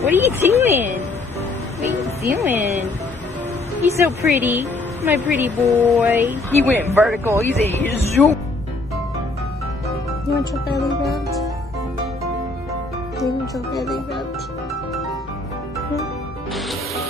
What are you doing? What are you doing? He's so pretty. My pretty boy. He went vertical. He's a zoom. You want your belly rubbed? You want your belly rubbed? Hmm?